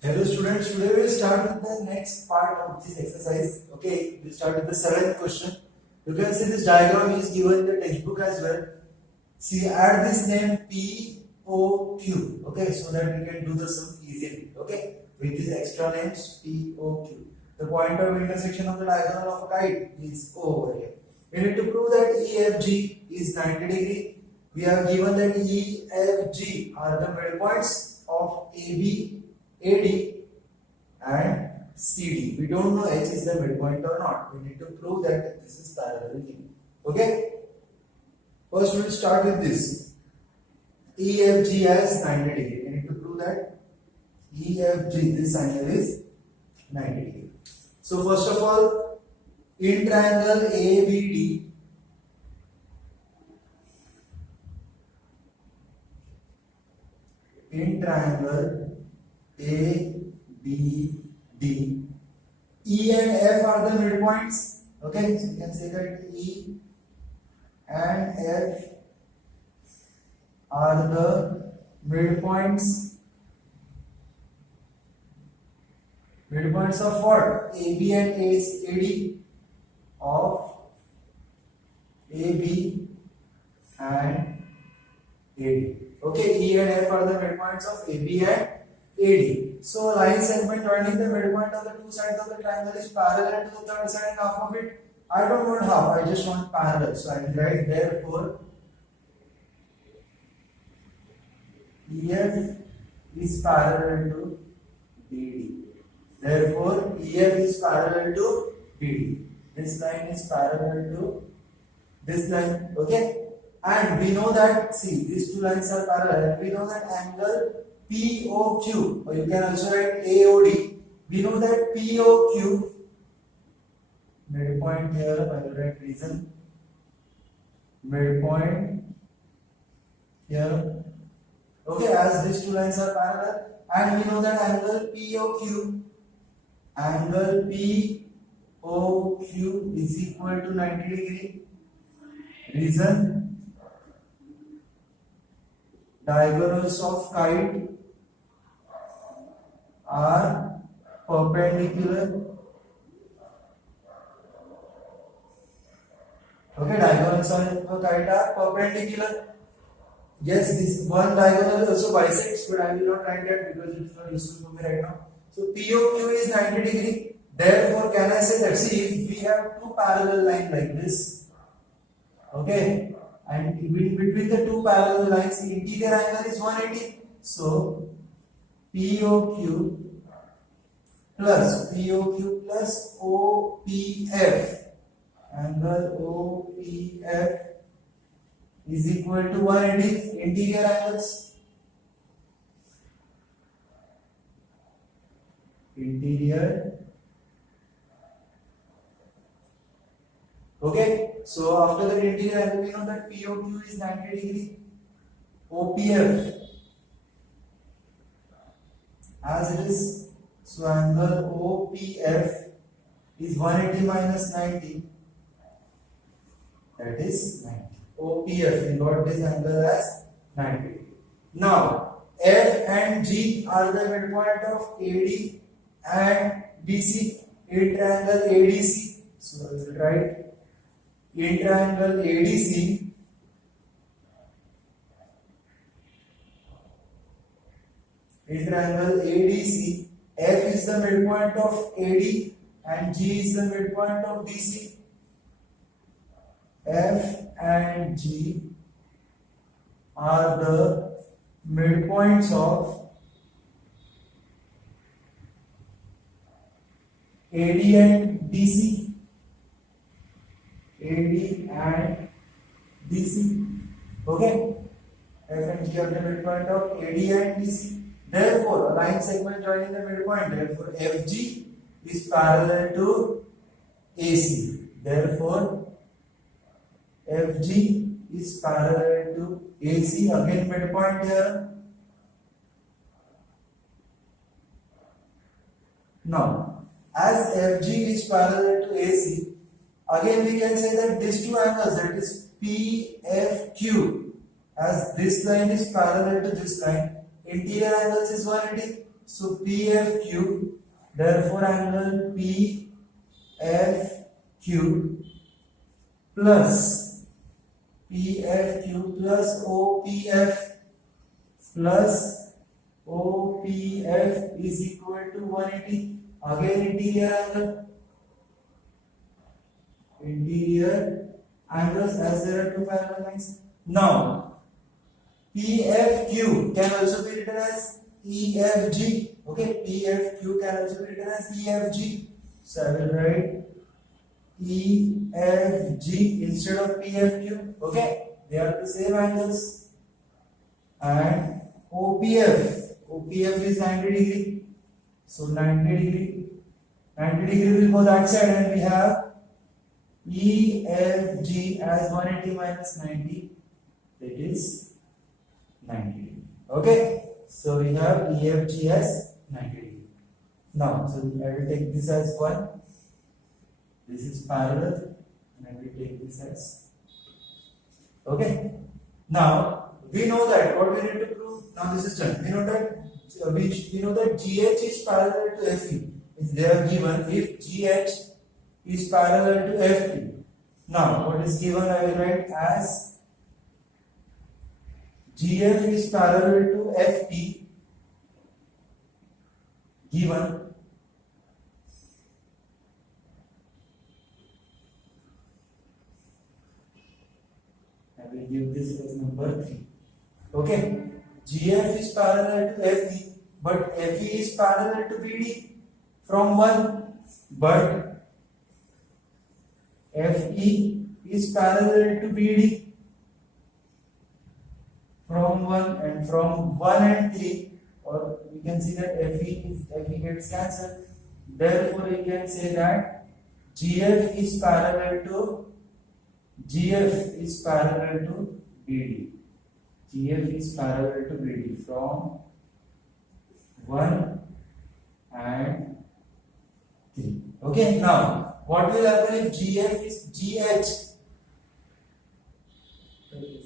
Hello students, today we will start with the next part of this exercise. Okay, we start with the seventh question. You can see this diagram is given in the textbook as well. See, add this name POQ. Okay, so that we can do the sum easily. Okay, with these extra names POQ. The point of intersection of the diagonal of a kite is over here. We need to prove that EFG is 90 degree. We have given that EFG are the midpoints of AB, AD and CD. We don't know H is the midpoint or not. We need to prove that this is parallel here. Okay. First we will start with this. EFG has 90 degree. We need to prove that EFG, this angle is 90 degree. So first of all, in triangle ABD, in triangle ABD, E and F are the midpoints. Okay, so you can say that E and F are the midpoints. Midpoints of what? AB and AD of AB and AD. Okay, E and F are the midpoints of AB and AD. So line segment joining the midpoint of the two sides of the triangle is parallel to the third side and half of it. I don't want half, I just want parallel. So I will write therefore EF is parallel to BD. Therefore EF is parallel to BD. This line is parallel to this line. Okay. And we know that, see, these two lines are parallel, and we know that angle POQ, or you can also write AOD. We know that POQ, midpoint here, I will write reason, midpoint here. Okay, as these two lines are parallel, and we know that angle POQ is equal to 90 degree. Reason, diagonals of kite are perpendicular. Okay, diagonals of kite are perpendicular. Yes, this one diagonal also bisects, but I will not write that because it is not useful for me right now. So POQ is 90 degree. Therefore, can I say that, see, if we have two parallel lines like this, okay, and between the two parallel lines, the interior angle is 180. So POQ plus OPF, angle OPF is equal to 180 interior angles. Interior. Okay, so after the interior angle, we know that POQ is 90 degree. OPF as it is, so angle OPF is 180 minus 90, that is 90. OPF, we got this angle as 90 degree. Now F and G are the midpoint of AD and BC in triangle ADC. So I will write in triangle ADC, F is the midpoint of AD and G is the midpoint of BC. F and G are the midpoints of AD and DC. AD and DC. Okay, F and G are the midpoint of AD and DC. Therefore, a line segment joining the midpoint. Therefore, FG is parallel to AC. Therefore, FG is parallel to AC. Again, midpoint here. Now, as FG is parallel to AC, again we can say that these two angles, that is PFQ, as this line is parallel to this line, interior angles is 180. So PFQ, therefore angle PFQ plus PFQ plus OPF is equal to 180. Again interior angles, as there are two parallel lines. Now PFQ can also be written as EFG. Okay, PFQ can also be written as EFG. So I will write EFG instead of PFQ. Okay, they are the same angles. And OPF is 90 degree. So 90 degree will go that side, and we have EFG as 180 minus 90, that is 90 degree. Okay, so we have EFG as 90 degree. Now, so I will take this as 1. This is parallel, and I will take this as. Okay. Now we know that what we need to prove. Now this is done. We know that GH is parallel to FE. They are given if GH is parallel to FE. Now what is given, I will write as GF is parallel to FE given I will give this as number 3. Okay, GF is parallel to FE, but FE is parallel to BD from 1, but FE is parallel to BD from 1, and from 1 and 3, or we can see that FE gets cancelled. Therefore, we can say that GF is parallel to BD. GF is parallel to BD from 1 and 3. Okay, now what will happen if GF is GH?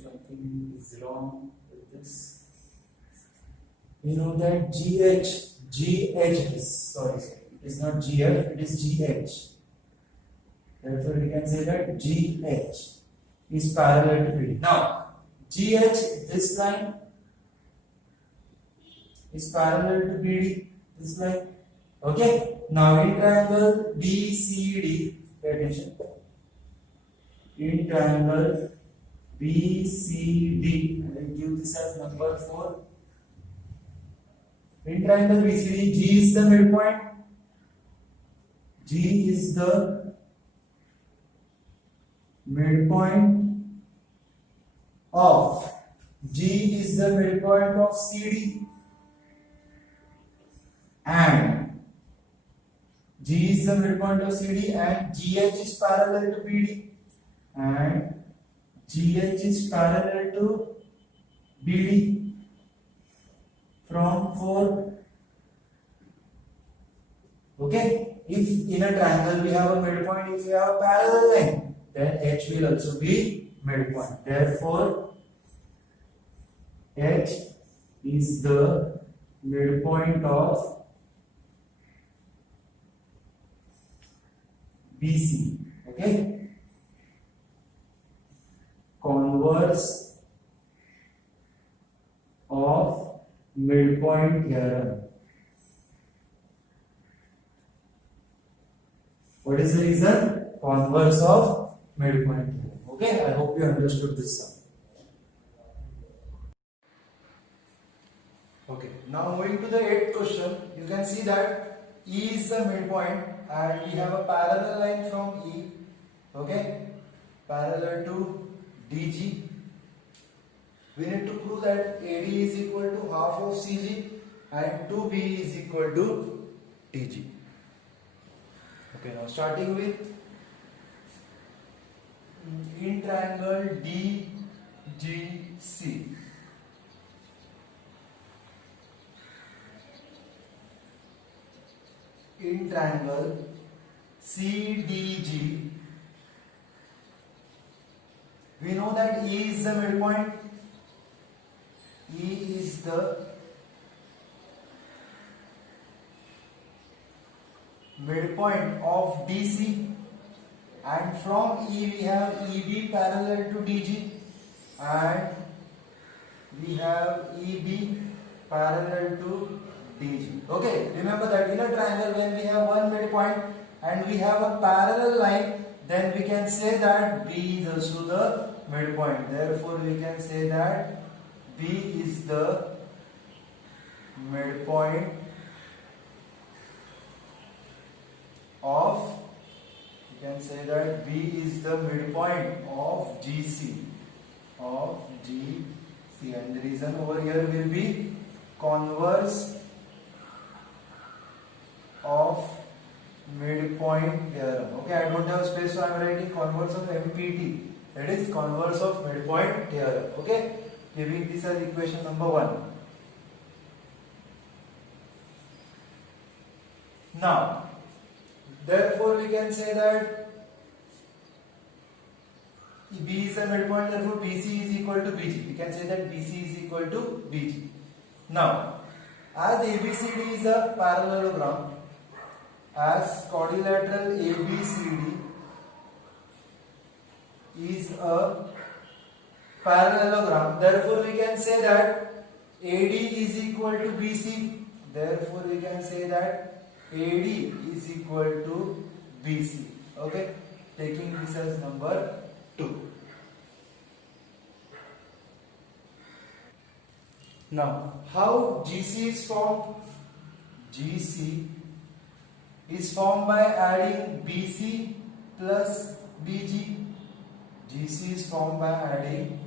Something is wrong with this. We know that GH is, sorry, it is not GF, it is GH. Therefore, we can say that GH is parallel to BD. Now, GH, this line is parallel to BD, this line. Okay. Now, in triangle BCD, pay attention. In triangle BCD, I will give this as number 4. In triangle BCD, G is the midpoint. G is the midpoint of CD, and G is the midpoint of CD, and GH is parallel to BD, and GH is parallel to BD from 4. Okay, if in a triangle we have a midpoint, if we have a parallel line, then H will also be midpoint. Therefore, H is the midpoint of BC. Okay, converse of midpoint theorem. What is the reason? Converse of midpoint theorem. Okay, I hope you understood this sum. Okay, now moving to the 8th question, you can see that E is the midpoint and we have a parallel line from E, okay, parallel to DG. We need to prove that AD is equal to half of CG and 2B is equal to DG. Okay, now starting with in triangle DGC. In triangle CDG, we know that E is the midpoint. E is the midpoint of DC, and from E we have EB parallel to DG, and we have EB parallel to DG. Okay, remember that in a triangle when we have one midpoint and we have a parallel line, then we can say that B is also the midpoint. Therefore, we can say that B is the midpoint of, you can say that B is the midpoint of GC, and the reason over here will be converse of midpoint theorem. Okay, I don't have space, so I am writing converse of MPT, that is converse of midpoint theorem. Okay, giving this as equation number 1. Now, therefore we can say that B is the midpoint, therefore BC is equal to BG. We can say that BC is equal to BG. Now, as ABCD is a parallelogram, as quadrilateral ABCD is a parallelogram, therefore we can say that AD is equal to BC. Therefore we can say that AD is equal to BC. Okay, taking this as number 2. Now, how GC is formed? GC is formed by adding BC plus BG. GC is formed by adding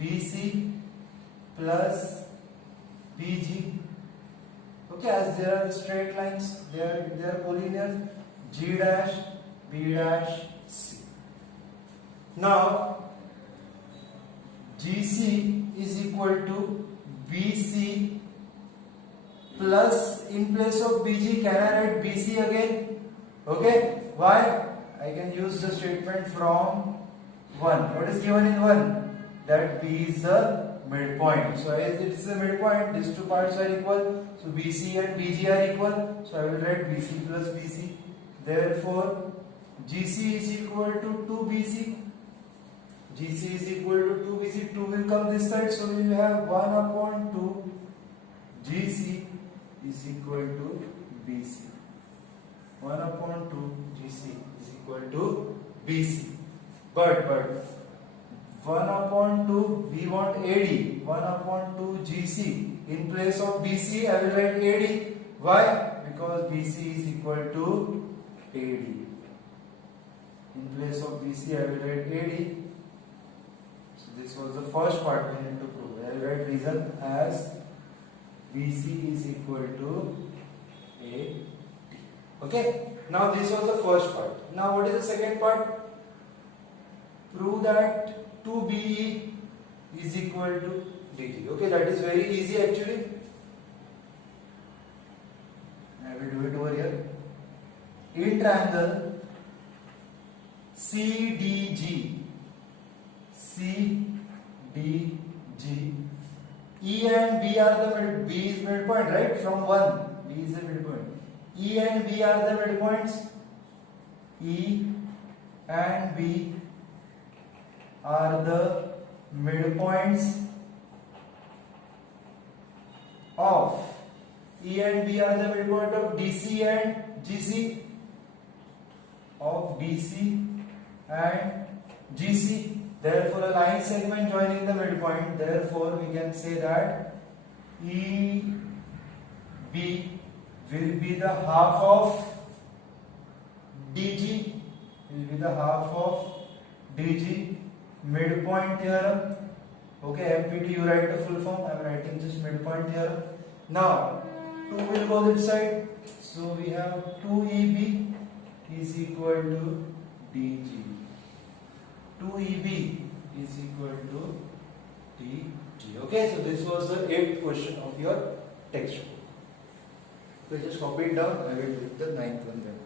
BC plus BG. Okay, as there are straight lines, they are collinear, G dash, B dash, C. Now, GC is equal to BC plus, in place of BG, can I write BC again? Okay, why? I can use the statement from 1. What is given in 1? That B is the midpoint. So as it is the midpoint, these two parts are equal. So BC and BG are equal. So I will write BC plus BC. Therefore, GC is equal to 2BC. GC is equal to 2BC. 2 will come this side. So we will have 1 upon 2 GC is equal to BC. 1 upon 2 GC is equal to BC. But 1 upon 2 we want AD. 1 upon 2 GC. In place of BC I will write AD. Why? Because BC is equal to AD. In place of BC I will write AD. So this was the first part we need to prove. I will write reason as BC is equal to AD. Okay. Now this was the first part. Now what is the second part? Prove that 2BE is equal to DG. Okay, that is very easy actually. I will do it over here. In triangle CDG, E and B are the B is midpoint, right? From 1, B is the midpoint. E and B are the midpoints. E and B are the midpoints of E and B are the midpoint of DC and GC, of DC and GC. Therefore, a line segment joining the midpoint. Therefore, we can say that EB will be the half of DG. Will be the half of DG. Midpoint theorem. Okay, MPT you write the full form. I am writing just midpoint theorem. Now 2 will go this side. So we have 2EB is equal to DG. 2EB is equal to DG. Okay, so this was the 8th question of your textbook. So just copy it down. I will do the 9th one then.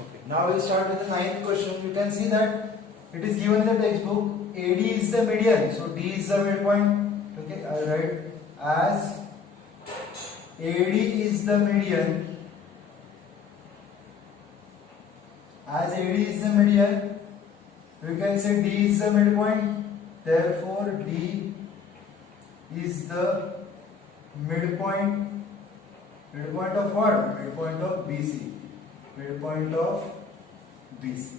Okay. Now we'll start with the 9th question. You can see that it is given in the textbook. AD is the median, so D is the midpoint. Okay, I will write as AD is the median. As AD is the median, we can say D is the midpoint. Therefore, D is the midpoint. Midpoint of what? Midpoint of BC. Midpoint of BC.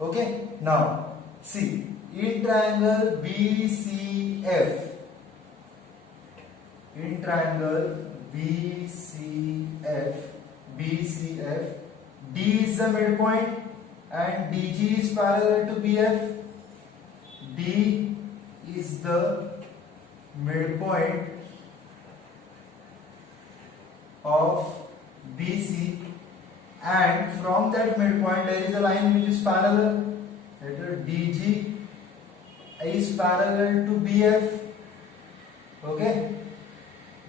Okay. Now, see, in triangle BCF. In triangle BCF, D is the midpoint and DG is parallel to BF. D is the midpoint of BC, and from that midpoint there is a line which is parallel. That is DG is parallel to BF. Okay.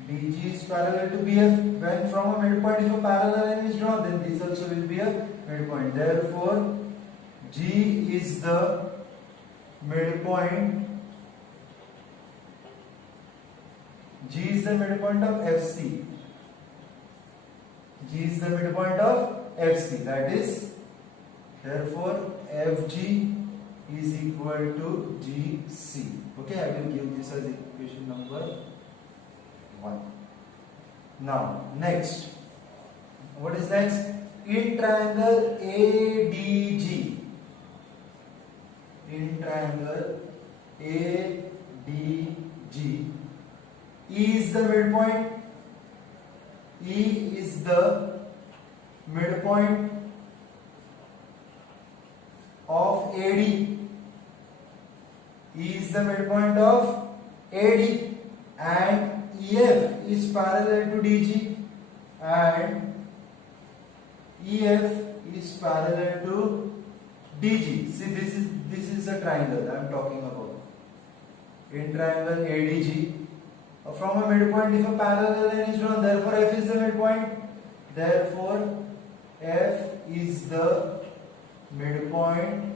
DG is parallel to BF. When from a midpoint if a parallel line is drawn, then this also will be a midpoint. Therefore, G is the midpoint. G is the midpoint of FC. G is the midpoint of FC. That is, therefore, FG is equal to GC. Okay, I will give this as equation number 1. Now, next. What is next? In triangle ADG. In triangle ADG. E is the midpoint. E is the midpoint of AD. E is the midpoint of AD, and EF is parallel to DG, and EF is parallel to DG. See, this is the triangle I am talking about. In triangle ADG, from a midpoint if a parallel line is drawn, therefore F is the midpoint. Therefore, F is the midpoint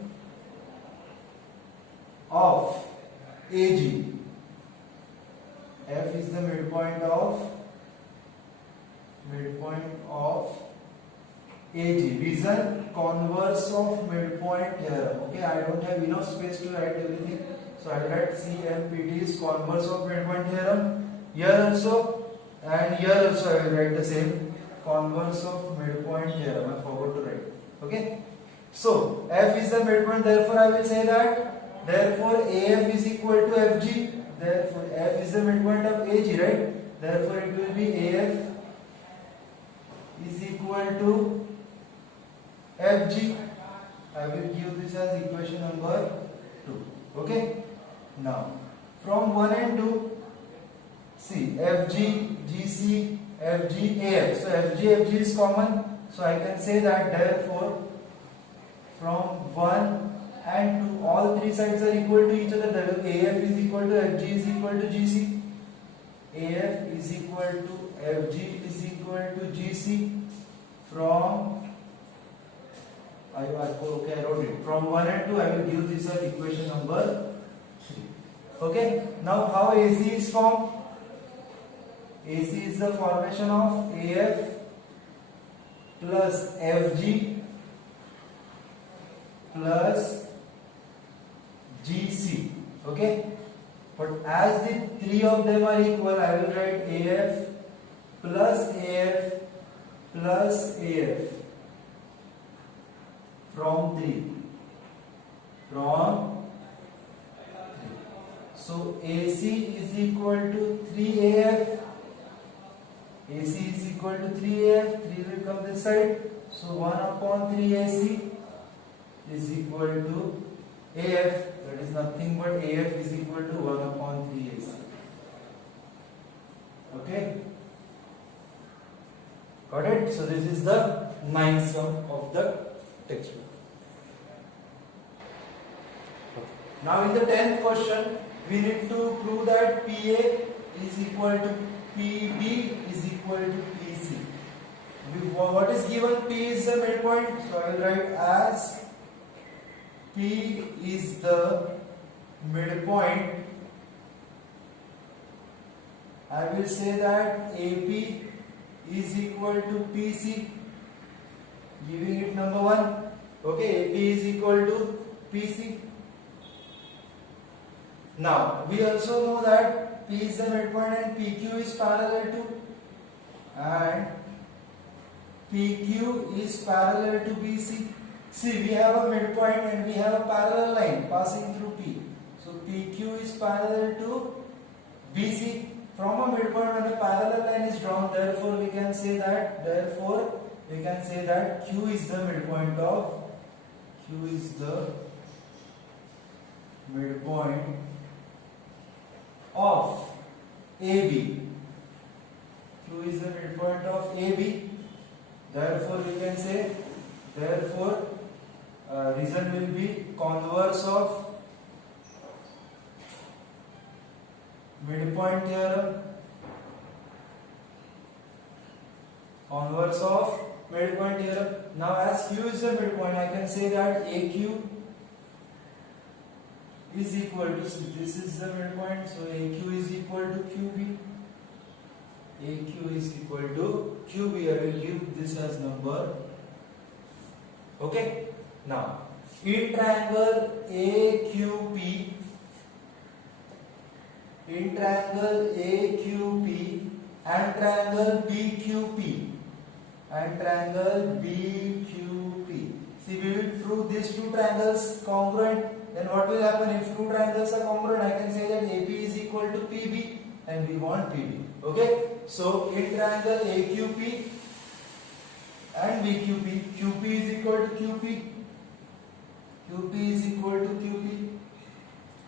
of AG. F is the midpoint of AG. Reason, converse of midpoint theorem. Okay, I don't have enough space to write everything, so I will write CMPT is converse of midpoint theorem. Here also and here also I will write the same, converse of midpoint theorem. I forgot to write. Okay, so F is the midpoint. Therefore, I will say that. Therefore, AF is equal to FG. Therefore, F is the midpoint of AG, right? Therefore, it will be AF is equal to FG. I will give this as equation number 2. Okay. Now, from 1 and 2, see, FG, GC, FG, AF. So, FG is common. So, I can say that therefore, from 1 and 2, all three sides are equal to each other. That is, AF is equal to FG is equal to GC. AF is equal to FG is equal to GC. From I wrote it. From 1 and 2, I will give this as equation number 3. Okay. Now, how AC is formed? AC is the formation of AF plus FG plus GC. Okay. But as the three of them are equal, I will write AF plus AF plus AF from 3. So AC is equal to 3AF. AC is equal to 3AF. 3 will come this side. So 1 upon 3 AC is equal to AF. That is nothing but AF is equal to 1 upon 3 AC. Okay. Got it? So this is the 9th sum of the textbook. Now in the 10th question, we need to prove that PA is equal to PB is equal to PC. What is given? P is the midpoint, so I will write as P is the midpoint. I will say that AP is equal to PC, giving it number 1. Okay, AP is equal to PC. Now we also know that P is the midpoint and PQ is parallel to, and PQ is parallel to BC. See, we have a midpoint and we have a parallel line passing through P. So PQ is parallel to BC. From a midpoint when a parallel line is drawn, therefore we can say that Q is the midpoint of AB. Q is the midpoint of AB. Therefore we can say, reason will be converse of midpoint theorem. Converse of midpoint theorem. Now as Q is the midpoint, I can say that AQ is equal to, this is the midpoint, so AQ is equal to QB. AQ is equal to QB. I will give this as number. Okay. Now in triangle AQP, and triangle BQP, see, we will prove these two triangles congruent. Then what will happen if two triangles are congruent? I can say that AP is equal to PB and we want PB. Okay. So in triangle AQP and BQP, QP is equal to QP. QP is equal to QP.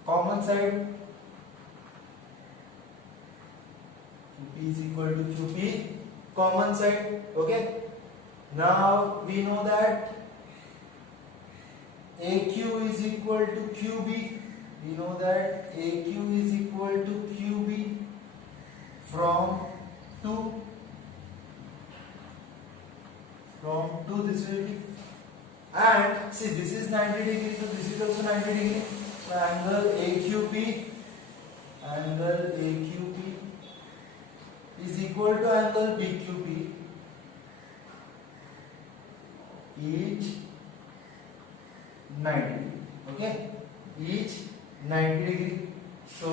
Common side. QP is equal to QP. Common side. Okay. Now we know that AQ is equal to QB. We know that AQ is equal to QB from 2. This will be, and see, this is 90 degrees, so this is also 90 degrees. So angle AQP is equal to angle BQP, each 90. Okay, each 90 degree. So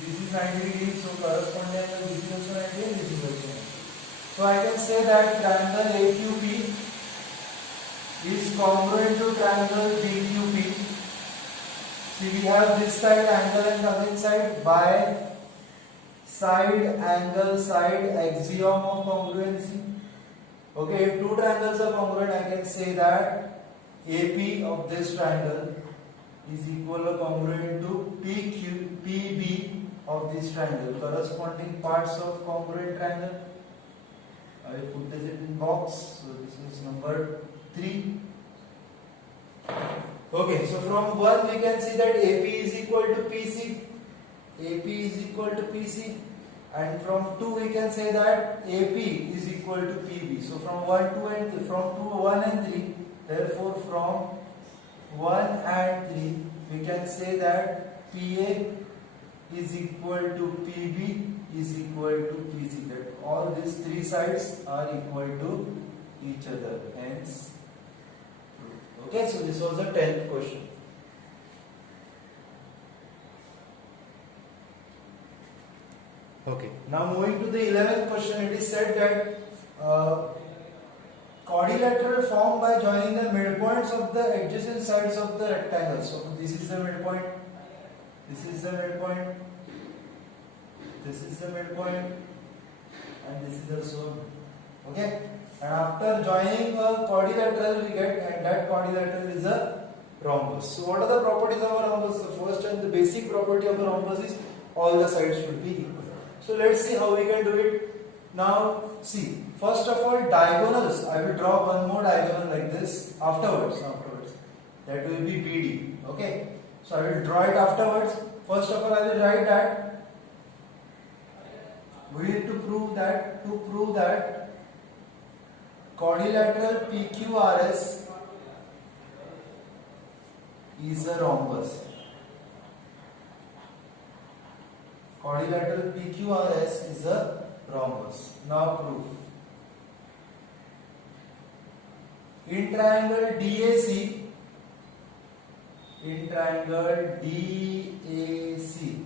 this is 90 degrees, so corresponding angle this is also 90 and this is also 90. So I can say that triangle AQP is congruent to triangle BQP. See, we have this side angle and other side by side angle side axiom of congruency. Okay, if two triangles are congruent, I can say that AP of this triangle is equal or congruent to PB of this triangle. Corresponding parts of congruent triangle, I will put this in box. So this is number 3. Okay, so from 1 we can see that AP is equal to PC. AP is equal to PC. And from 2 we can say that AP is equal to PB. So from 1 and 3, therefore from 1 and 3 we can say that PA is equal to PB is equal to PC. That all these three sides are equal to each other. Hence, okay, so this was the 10th question. Okay, now moving to the 11th question, it is said that quadrilateral formed by joining the midpoints of the adjacent sides of the rectangle. So this is the midpoint, this is the midpoint, this is the midpoint, and this is also, okay. And after joining a quadrilateral we get, and that quadrilateral is a rhombus. So what are the properties of a rhombus? The first and the basic property of a rhombus is all the sides should be equal. So let's see how we can do it. Now see, first of all, diagonals. I will draw one more diagonal like this afterwards. That will be BD. Okay. So I will draw it afterwards. First of all, I will write that we need to prove that quadrilateral PQRS is a rhombus. Quadrilateral PQRS is a rhombus. Now proof. In triangle DAC,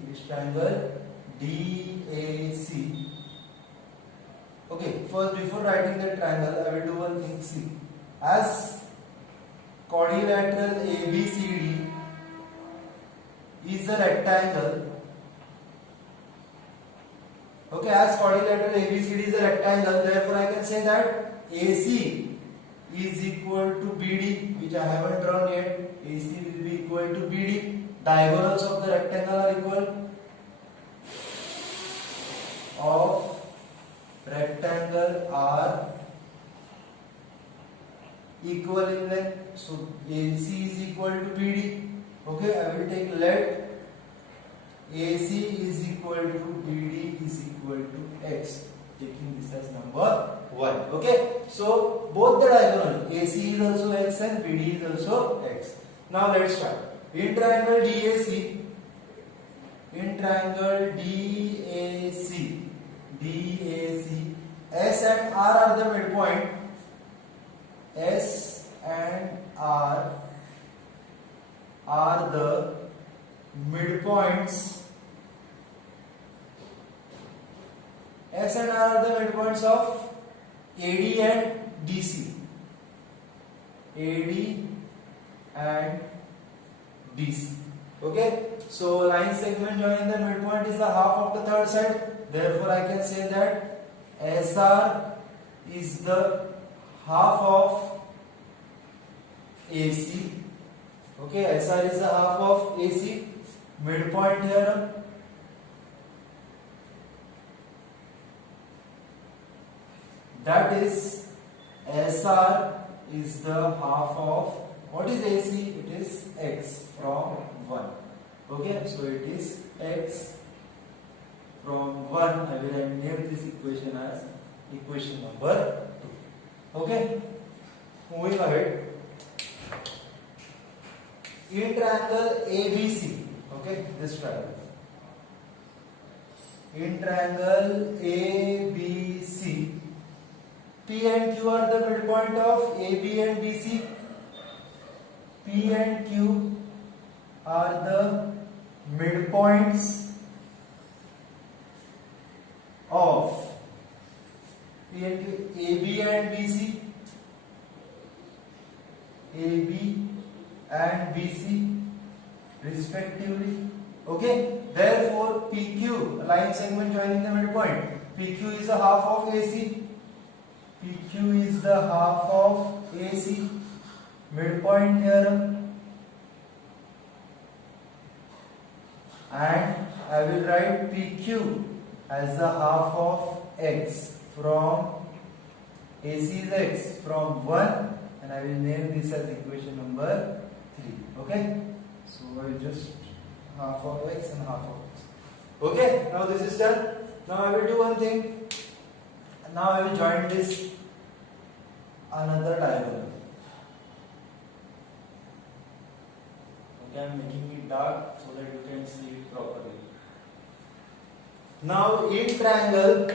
this triangle DAC. Okay, first before writing the triangle, I will do one thing. See, as quadrilateral ABCD is a rectangle. Okay, as quadrilateral ABCD is a rectangle, therefore I can say that AC is equal to BD, which I haven't drawn yet. AC will be equal to BD. Diagonals of the rectangle are equal. Of rectangle are equal in length. So AC is equal to BD. Okay, I will take let AC is equal to BD is equal to X. Taking this as number 1. Okay, so both the diagonal AC is also X and BD is also X. Now let's start. In triangle DAC, S and R are the midpoint. S and R are the midpoints. S and R are the midpoints of AD and DC. AD and DC. Okay, so line segment joining the midpoint is the half of the third side. Therefore, I can say that SR is the half of AC. Okay, SR is the half of AC. Midpoint theorem. That is, SR is the half of, what is AC? It is X from 1. Okay, so it is X from 1. I will name this equation as equation number 2. Okay, moving ahead. In triangle ABC, okay, this triangle. In triangle ABC, P and Q are the midpoint of AB and BC. P and Q are the midpoints of P and Q, AB and BC. AB and BC respectively. Okay, therefore PQ, a line segment joining the midpoint. PQ is the half of AC. PQ is the half of AC. Midpoint theorem. And I will write PQ as the half of X from AC is X from 1, and I will name this as equation number 3. Okay, so I will just half of X and half of X. Okay, now this is done. Now I will do one thing. Now I will join this another diagonal. Okay, I am making it dark so that you can see it properly. Now in triangle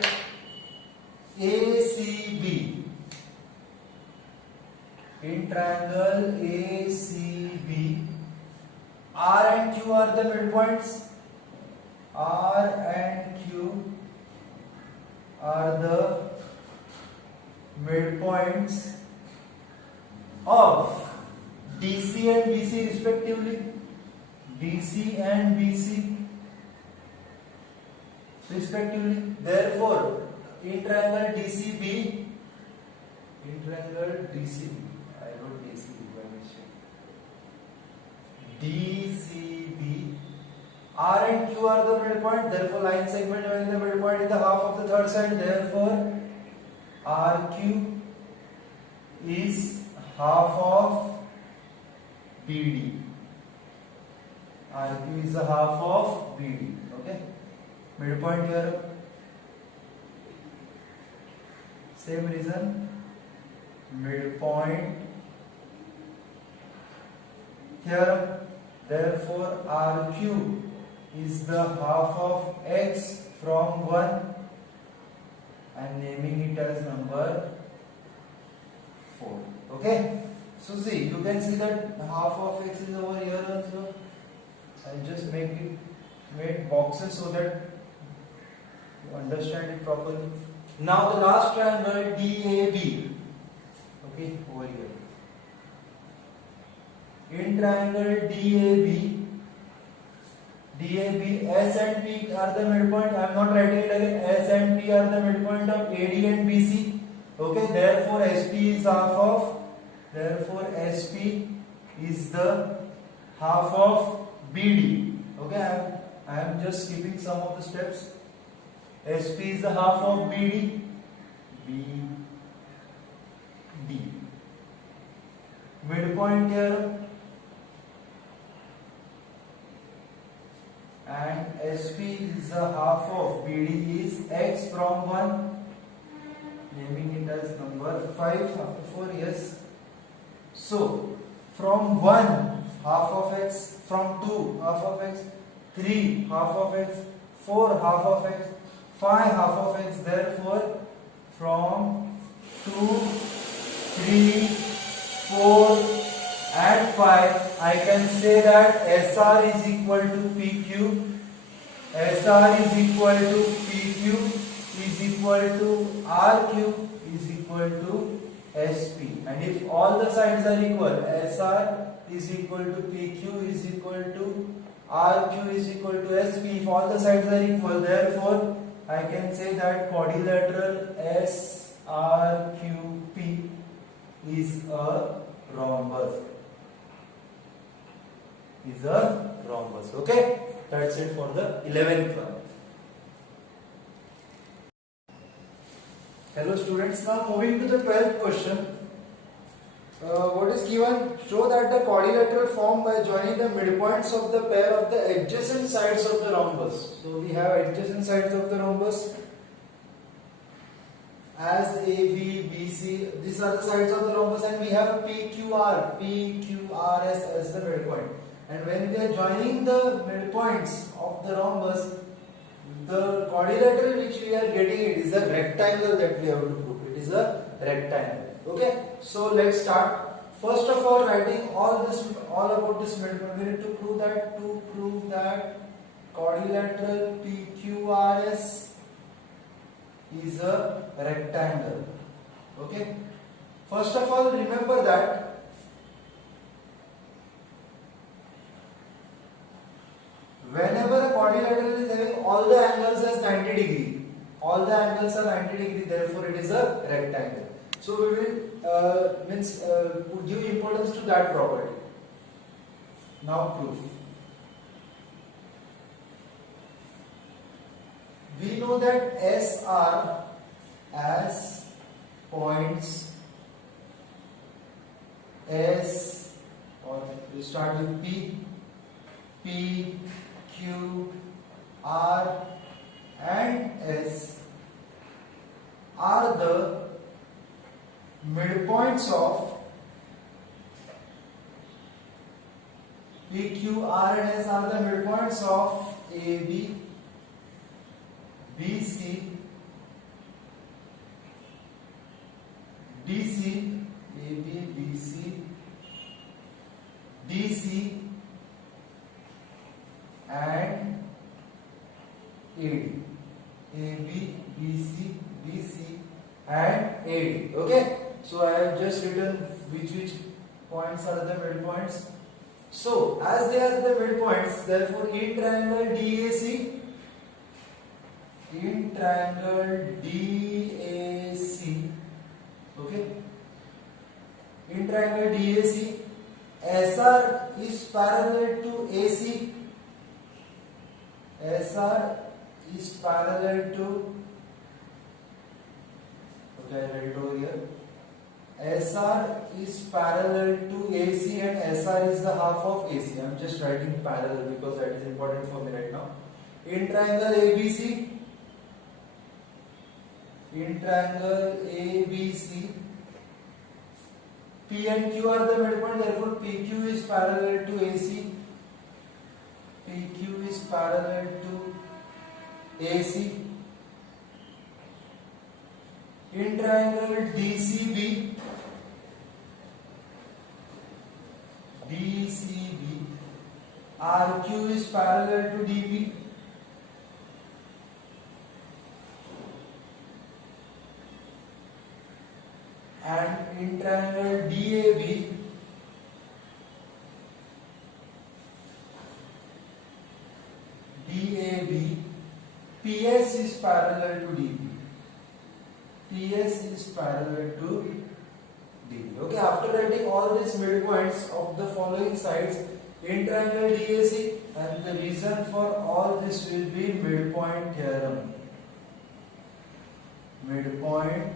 ACB, R and Q are the midpoints. R and Q are the midpoints of DC and BC respectively. DC and BC respectively. Therefore, in triangle DCB, I wrote DCB by mistake. DCB, R and Q are the midpoint. Therefore, line segment joining the midpoint is the half of the third side. Therefore, RQ is half of BD. RQ is the half of BD. Okay, midpoint here. Same reason. Midpoint theorem. Therefore, RQ is the half of X from 1. and naming it as number 4. Okay. So see, you can see that half of x is over here also. I'll just make boxes so that you understand it properly. Now the last triangle DAB. Okay, over here. In triangle DAB, S and P are the midpoint. I am not writing it again. S and P are the midpoint of AD and BC. Okay, therefore SP is half of. Therefore SP is the half of BD. Okay, I am just skipping some of the steps. SP is the half of BD. BD. Midpoint here. And SP is the half of BD is x from 1, naming it as number 5 after 4, yes. So, from 1 half of x, from 2 half of x, 3 half of x, 4 half of x, 5 half of x, therefore from 2, 3, 4 and 5, I can say that SR is equal to PQ. SR is equal to PQ is equal to RQ is equal to SP. And if all the sides are equal, SR is equal to PQ is equal to RQ is equal to SP. If all the sides are equal, therefore I can say that quadrilateral SRQP is a rhombus. Okay, that's it for the 11th one. Hello students, now moving to the 12th question. What is given? Show that the quadrilateral formed by joining the midpoints of the pair of the adjacent sides of the rhombus. So we have adjacent sides of the rhombus as AB, BC. These are the sides of the rhombus, and we have PQR, PQRS as the midpoint. And when we are joining the midpoints of the rhombus, the quadrilateral which we are getting it is a rectangle that we have to prove. It is a rectangle. Okay. So let's start. First of all, writing all about this midpoint. We need to prove that quadrilateral PQRS is a rectangle. Okay. First of all, remember that whenever a quadrilateral is having all the angles as 90 degree, all the angles are 90 degree, therefore it is a rectangle. So we will give importance to that property. Now proof. We know that SR as points S, or we start with P, Q, R and S are the midpoints of P, Q, R and S are the midpoints of AB, BC, DC, AB, BC, DC and AD. AB, BC, DC and AD. Okay. So I have just written which points are the midpoints. So as they are the midpoints, therefore in triangle DAC, okay, in triangle DAC, SR is parallel to AC. SR is parallel to, okay, I write it over here. SR is parallel to AC and SR is the half of AC. I am just writing parallel because that is important for me right now. In triangle ABC, P and Q are the midpoint, therefore PQ is parallel to AC. PQ is parallel to AC. in triangle DCB, RQ is parallel to DB. And in triangle DAB, PS is parallel to DB. PS is parallel to DB. Okay, after writing all these midpoints of the following sides in triangle DAC, and the reason for all this will be midpoint theorem. Midpoint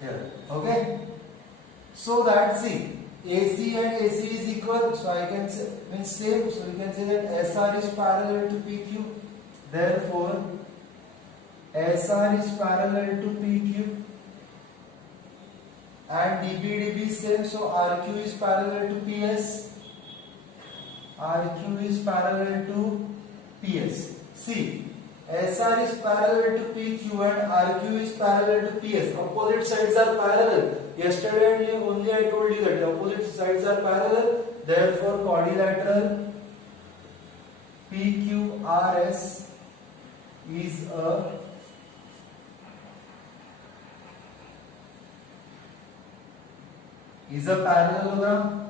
theorem. Okay. So that see, AC and AC is equal, so I can say means same, so we can say that SR is parallel to PQ. Therefore, SR is parallel to PQ, and DB is same, so RQ is parallel to PS. RQ is parallel to PS. See, SR is parallel to PQ and RQ is parallel to PS. Opposite sides are parallel. Yesterday only I told you that the opposite sides are parallel. Therefore, quadrilateral PQRS is a parallelogram.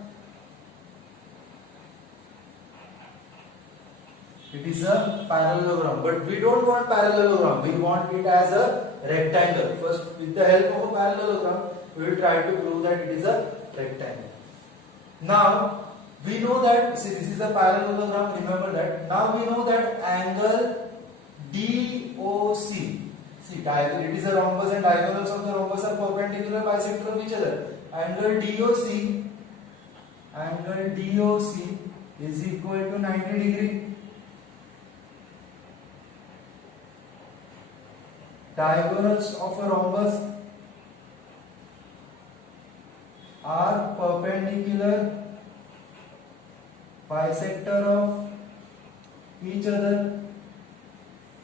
It is a parallelogram, but we don't want parallelogram. We want it as a rectangle. First, with the help of a parallelogram, we will try to prove that it is a rectangle. Now, we know that, see, this is a parallelogram, remember that. Now we know that angle DOC, see, it is a rhombus and diagonals of the rhombus are perpendicular bisector of each other. Angle DOC is equal to 90 degree. Diagonals of a rhombus are perpendicular bisector of each other.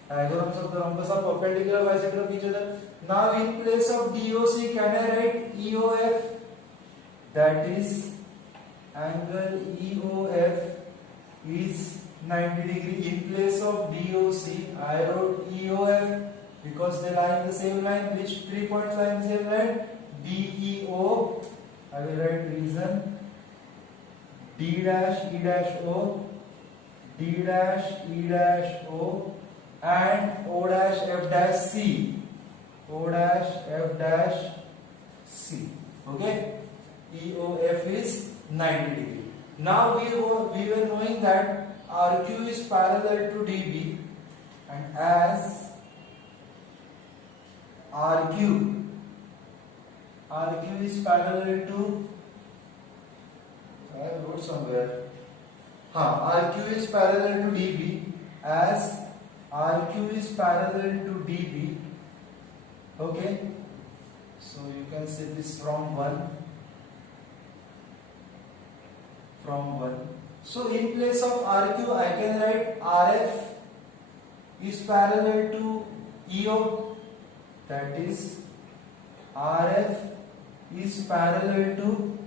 Diagonals of the rhombus are perpendicular bisector of each other. Now in place of DOC, can I write EOF? That is, angle EOF is 90 degree. In place of DOC, I wrote EOF because they lie in the same line. Which 3 points lie in the same line? DEO. I will write reason. D dash E dash O, D dash E dash O, and O dash F dash C. O dash F dash C. Okay? EOF is 90 degree. Now we were knowing that RQ is parallel to DB, and as RQ is parallel to, I wrote somewhere, RQ is parallel to DB, as RQ is parallel to DB. Okay, so you can say this from 1. So in place of RQ, I can write RF is parallel to EO. That is, RF is parallel to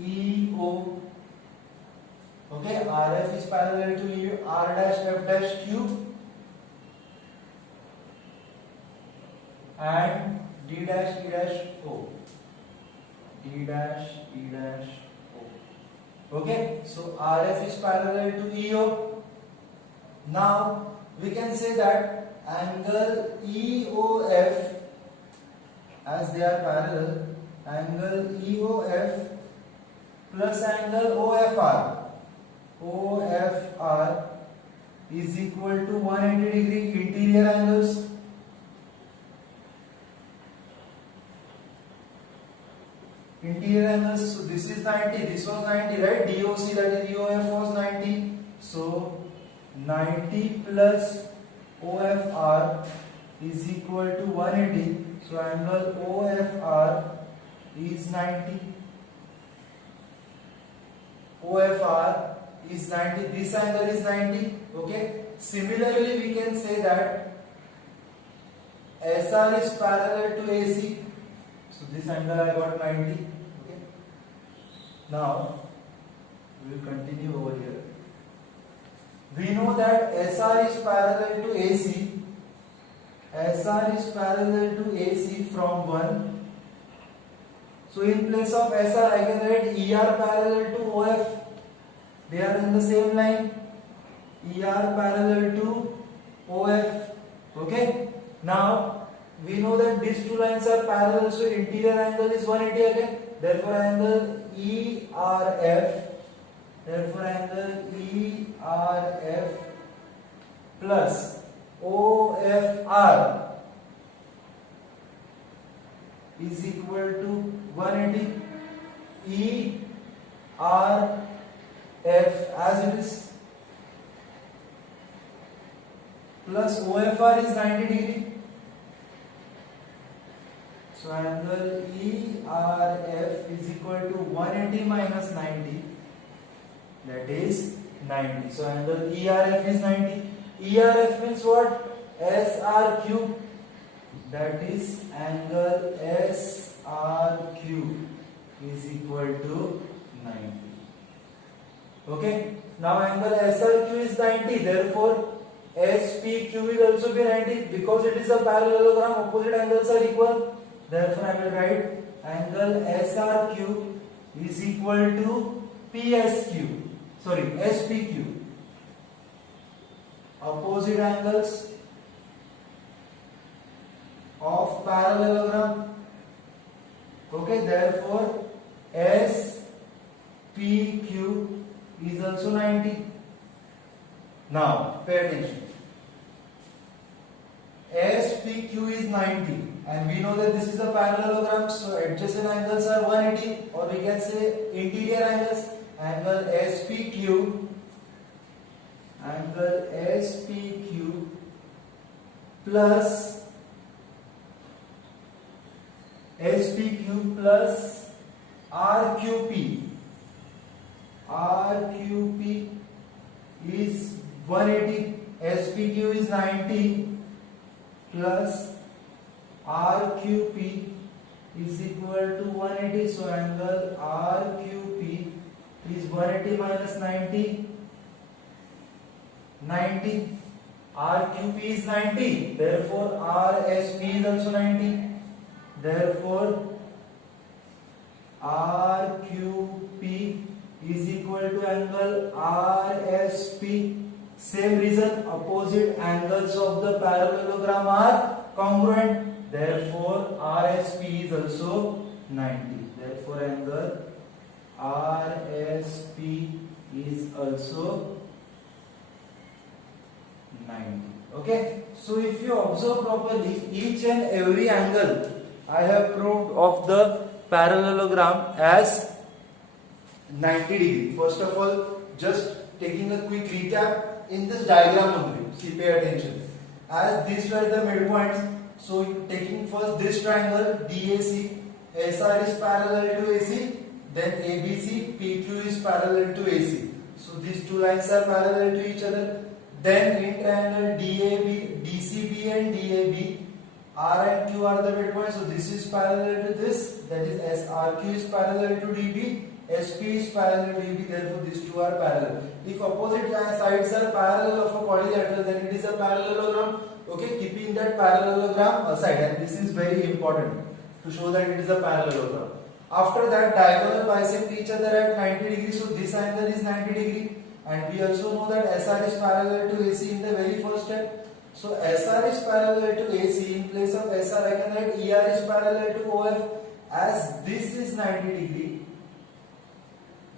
EO. Okay, RF is parallel to EO. R dash F dash Q and D dash E dash O. D dash E dash O. Okay, so RF is parallel to EO. Now we can say that angle EOF, as they are parallel, angle EOF plus angle OFR is equal to 180 degree interior angles. Interior angles, so this is 90, this was 90, right? DOC, that is EOF, was 90. So 90 plus OFR is equal to 180. So angle OFR is 90. OFR is 90. This angle is 90. Okay. Similarly, we can say that SR is parallel to AC. So this angle I got 90. Okay. Now we will continue over here. We know that SR is parallel to AC. SR is parallel to AC from 1. So in place of SR I can write ER parallel to OF. They are in the same line. ER parallel to OF. Okay. Now we know that these two lines are parallel, so interior angle is 180 again. Therefore angle ERF. Therefore angle ERF plus OFR is equal to 180 ERF as it is plus OFR is 90 degree. So angle ERF is equal to 180 minus 90, that is 90. So angle ERF is 90. ERF means what? SR cube. That is angle SR cube is equal to 90. Okay. Now angle SRQ is 90. Therefore SPQ will also be 90 because it is a parallelogram. Opposite angles are equal. Therefore I will write angle SRQ is equal to PSQ. Sorry, SPQ. Opposite angles of parallelogram. Okay, therefore SPQ is also 90. Now pay attention. SPQ is 90 and we know that this is a parallelogram, so adjacent angles are 180, or we can say interior angles. Angle SPQ plus SPQ plus RQP. RQP is 180. SPQ is 90 plus RQP is equal to 180. So angle RQP is 180 minus 90. 90. RQP is 90. Therefore RSP is also 90. Therefore RQP is equal to angle RSP. Same reason, opposite angles of the parallelogram are congruent. Therefore RSP is also 90. Therefore angle RSP is also 90. Okay. So if you observe properly, each and every angle I have proved of the parallelogram as 90 degree. First of all, just taking a quick recap in this diagram only. See, pay attention. As these were the midpoints, so taking first this triangle DAC, SR is parallel to AC, then ABC, PQ is parallel to AC. So these two lines are parallel to each other. Then in triangle DAB, DCB and DAB, R and Q are the midpoints. So this is parallel to this, that is SRQ is parallel to DB, SP is parallel to DB, therefore these two are parallel. If opposite sides are parallel of a quadrilateral, then it is a parallelogram. Okay, keeping that parallelogram aside, and this is very important to show that it is a parallelogram. After that, diagonal bisect each other at 90 degrees, so this angle is 90 degree, and we also know that SR is parallel to AC in the very first step. So SR is parallel to AC. In place of SR, I can write ER is parallel to OF. As this is 90 degree.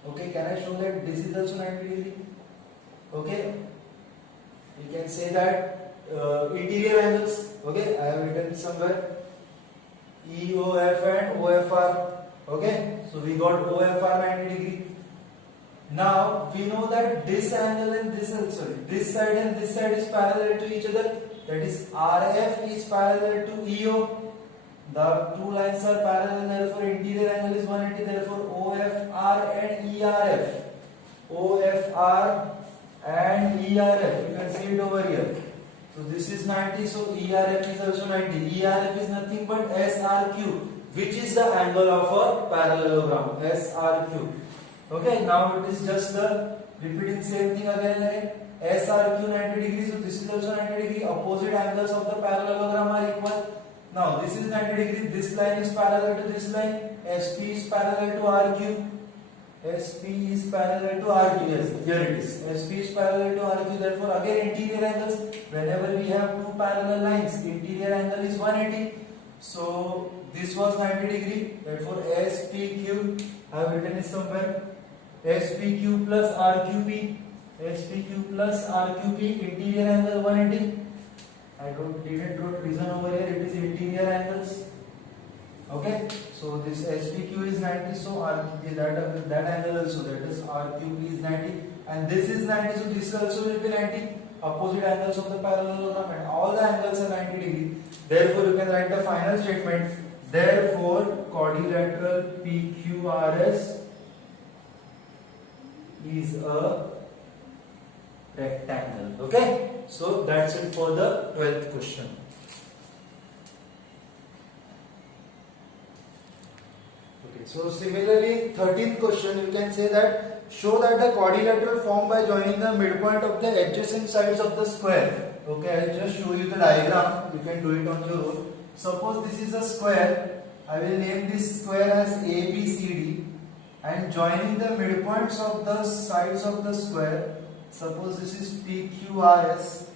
Okay, can I show that this is also 90 degree? Okay, we can say that interior angles. Okay, I have written somewhere EOF and OFR. Okay, so we got OFR 90 degree. Now we know that this angle and this side and this side is parallel to each other. That is RF is parallel to EO. The two lines are parallel, therefore interior angle is 180. Therefore OFR and ERF. OFR and ERF. You can see it over here. So this is 90, so ERF is also 90. ERF is nothing but SRQ, which is the angle of a parallelogram, SRQ. Okay, now it is just the repeating same thing again and again. SRQ 90 degrees, so this is also 90 degree. Opposite angles of the parallelogram are equal. Now this is 90 degrees, this line is parallel to this line. SP is parallel to RQ. SP is parallel to RQ, yes, here it is. SP is parallel to RQ, therefore again interior angles. Whenever we have two parallel lines, interior angle is 180. So this was 90 degree, therefore SPQ, I have written it somewhere. SPQ plus RQP, SPQ plus RQP, interior angle 180. I didn't wrote reason over here, it is interior angles. Okay, so this SPQ is 90, so RQP, that angle also, that is RQP is 90, and this is 90, so this also will be 90. Opposite angles of the parallelogram, and all the angles are 90 degree. Therefore, you can write the final statement. Therefore, quadrilateral PQRS is a rectangle. Okay, so that's it for the 12th question. So similarly, 13th question, you can say that show that the quadrilateral formed by joining the midpoint of the adjacent sides of the square. Okay, I'll just show you the diagram. You can do it on your own. Suppose this is a square. I will name this square as ABCD, and joining the midpoints of the sides of the square. Suppose this is PQRS.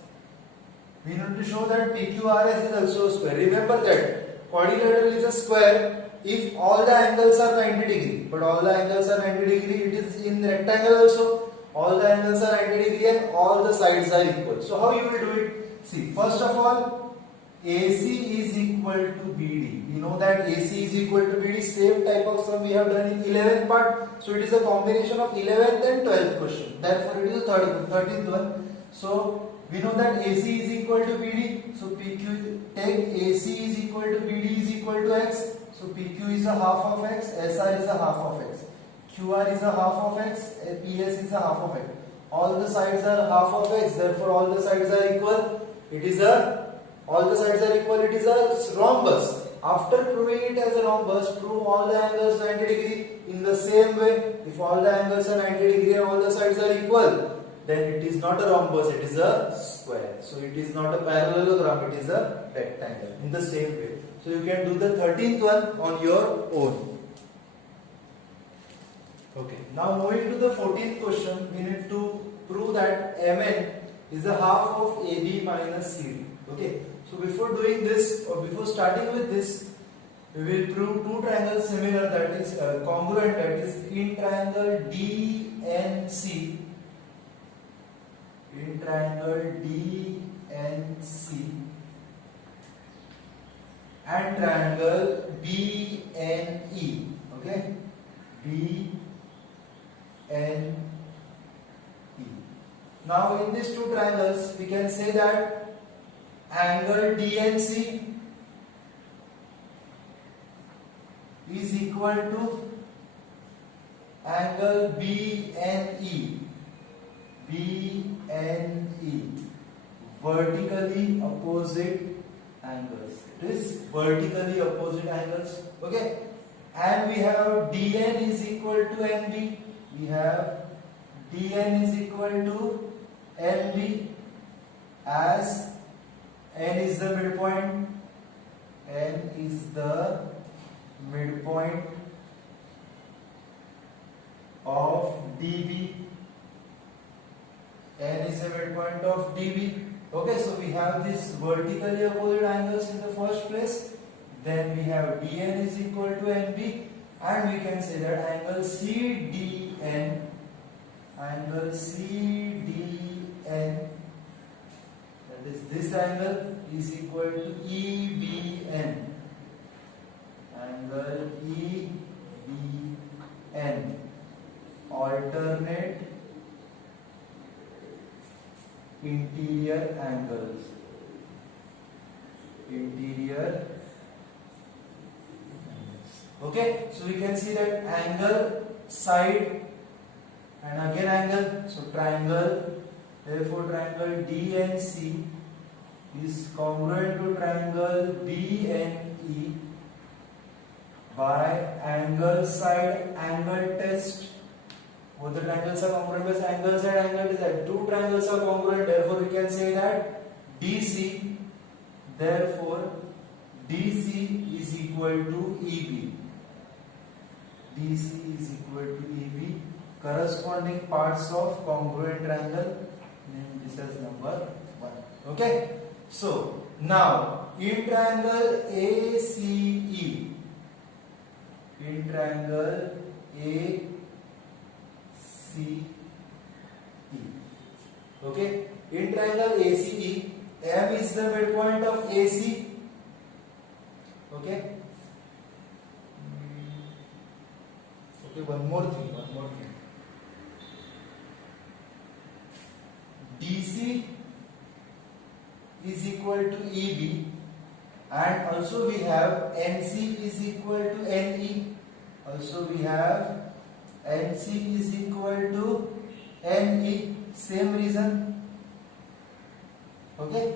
We need to show that PQRS is also a square. Remember that quadrilateral is a square if all the angles are 90 degree, but all the angles are 90 degree, it is in rectangle also. All the angles are 90 degree and all the sides are equal. So how you will do it? See, first of all, AC is equal to BD. We know that AC is equal to BD. Same type of sum we have done in 11th part. So it is a combination of 11th and 12th question. Therefore it is the 13th one. So we know that AC is equal to BD. So PQ, take AC is equal to BD is equal to X. So PQ is a half of X, SR is a half of X, QR is a half of X, PS is a half of X. All the sides are half of X, therefore all the sides are equal. It is all the sides are equal, it is a rhombus. After proving it as a rhombus, prove all the angles 90 degree in the same way. If all the angles are 90 degree and all the sides are equal, then it is not a rhombus, it is a square. So it is not a parallelogram, it is a rectangle in the same way. So you can do the 13th one on your own. Okay. Now moving to the 14th question, we need to prove that MN is the half of AB minus CD. Okay. So before doing this, or before starting with this, we will prove two triangles similar, that is congruent, that is in triangle DNC. In triangle DNC and triangle BNE. Okay, BNE. Now in these two triangles, we can say that angle DNC is equal to angle BNE. BNE, vertically opposite angles. It is vertically opposite angles. Okay, and we have DN is equal to NB. We have DN is equal to NB, as N is the midpoint. N is the midpoint of DB. N is the midpoint of DB. Okay, so we have these vertically opposite angles in the first place. Then we have DN is equal to NB, and we can say that angle CDN, that is this angle, is equal to EBN. Angle EBN, alternate interior angles. Okay, so we can see that angle, side, and again angle. So triangle, therefore triangle DNC is congruent to triangle BNE by angle side angle test. Both the triangles are congruent by angle side angle test. Two triangles are congruent, therefore we can say that DC, therefore DC is equal to EB. DC is equal to EB. Corresponding parts of congruent triangle, name this as number 1. Okay. So now in triangle ACE, in triangle ACE, okay, in triangle ACE, M is the midpoint of AC. Okay. Okay, one more thing. DC is equal to EB, and also we have NC is equal to NE. Also we have NC is equal to NE. Same reason. Okay,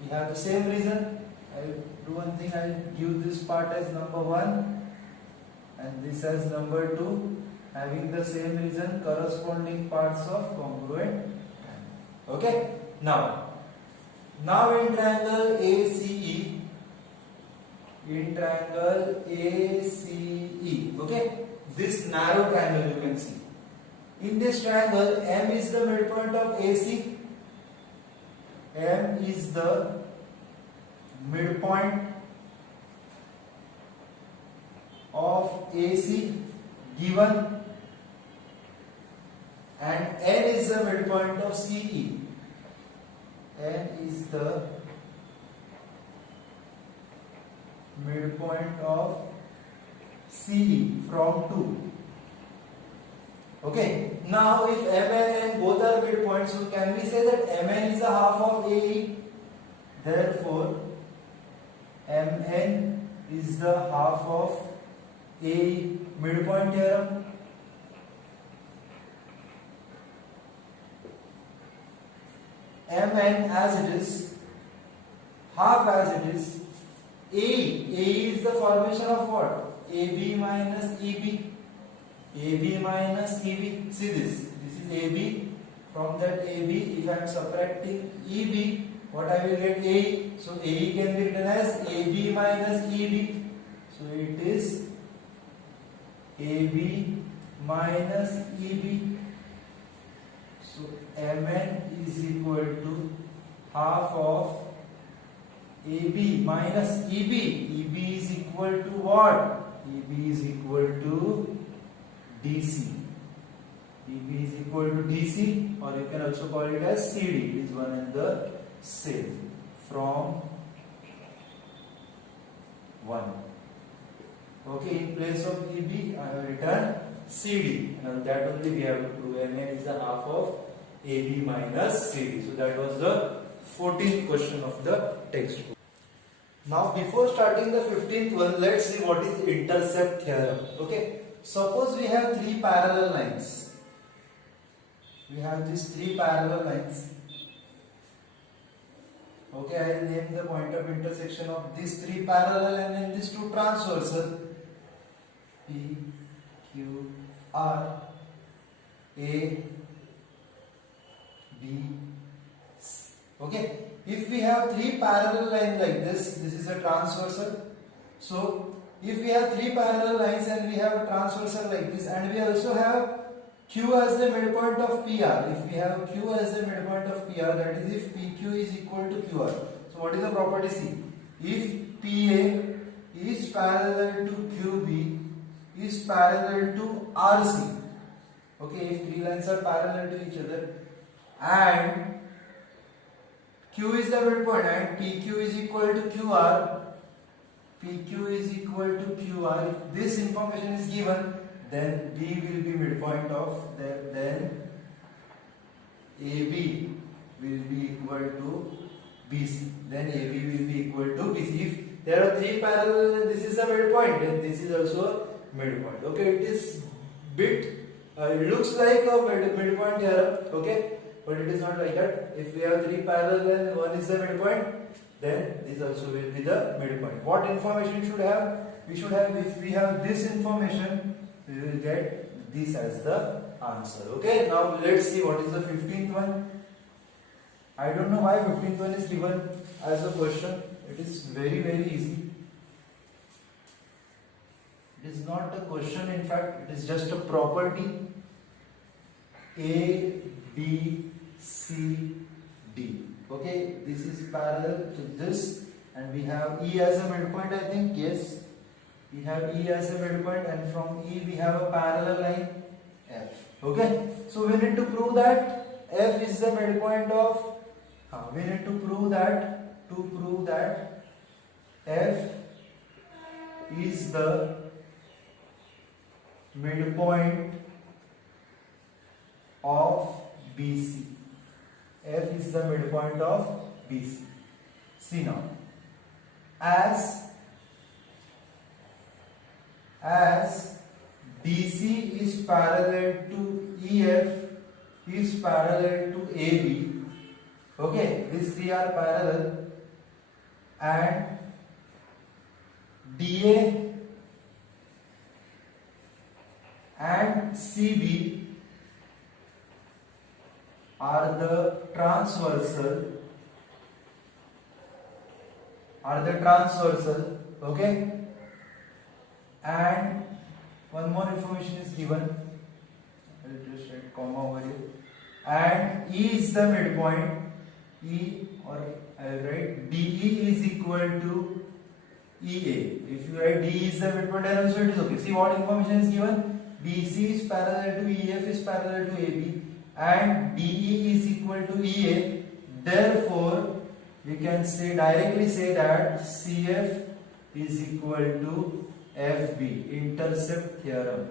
we have the same reason. I'll do one thing. I'll give this part as number 1 and this as number 2, having the same reason, corresponding parts of congruent. Okay. Now in triangle ACE, okay, this narrow triangle you can see. In this triangle, M is the midpoint of AC. M is the midpoint of AC given, and N is the midpoint of CE. N is the midpoint of CE from 2. Okay. Now if M and N both are midpoints, so can we say that Mn is a half of AE? Therefore Mn is the half of AE. Midpoint theorem. Mn as it is, half as it is, AE is the formation of what? AB minus EB. AB minus EB. See this is AB. From that AB, if I am subtracting EB, what I will get? AE. So AE can be written as AB minus EB. So it is AB minus EB. So Mn is equal to half of AB minus EB. EB is equal to what? EB is equal to DC. EB is equal to DC, or you can also call it as CD. It is one and the same. From 1. Okay, in place of EB, I have written CD. Now that only we have to prove. Mn is the half of AB minus CD. So that was the 14th question of the textbook. Now before starting the 15th one, let's see what is intercept theorem. Okay, suppose we have 3 parallel lines. We have these 3 parallel lines. Okay, I will name the point of intersection of these 3 parallel and then these 2 transversal. P, Q, R, A, B, C. Okay, if we have 3 parallel lines like this is a transversal. So if we have 3 parallel lines and we have a transversal like this, and we also have Q as the midpoint of PR. If we have Q as the midpoint of PR, that is if PQ is equal to QR. So what is the property C? If PA is parallel to QB is parallel to RC. Okay, if 3 lines are parallel to each other and Q is the midpoint and PQ is equal to QR, PQ is equal to QR. If this information is given, then B will be midpoint of that, then AB will be equal to BC. Then AB will be equal to BC. If there are 3 parallel and this is the midpoint, then this is also midpoint. Okay, it is bit, it looks like a midpoint theorem. Okay, but it is not like that. If we have three parallel and one is the midpoint, then this also will be the midpoint. What information should have? We should have, if we have this information, we will get this as the answer. Okay, now let's see what is the 15th one. I don't know why 15th one is given as a question. It is very easy. It is not a question, in fact, it is just a property. A, B, C, D. Okay, this is parallel to this, and we have E as a midpoint, I think. Yes, we have E as a midpoint, and from E we have a parallel line F. Okay, so we need to prove that F is the midpoint of. We need to prove that F is the midpoint of BC. F is the midpoint of BC. See now, as BC is parallel to EF is parallel to AB. Okay, these three are parallel, and DA and CB are the transversal, okay, and one more information is given. I'll just write comma over here, and E is the midpoint. E, or I'll write DE is equal to EA. If you write DE is the midpoint, then also it is okay. See what information is given? BC is parallel to EF is parallel to AB, and DE is equal to EA. Therefore, we can directly say that CF is equal to FB. Intercept theorem.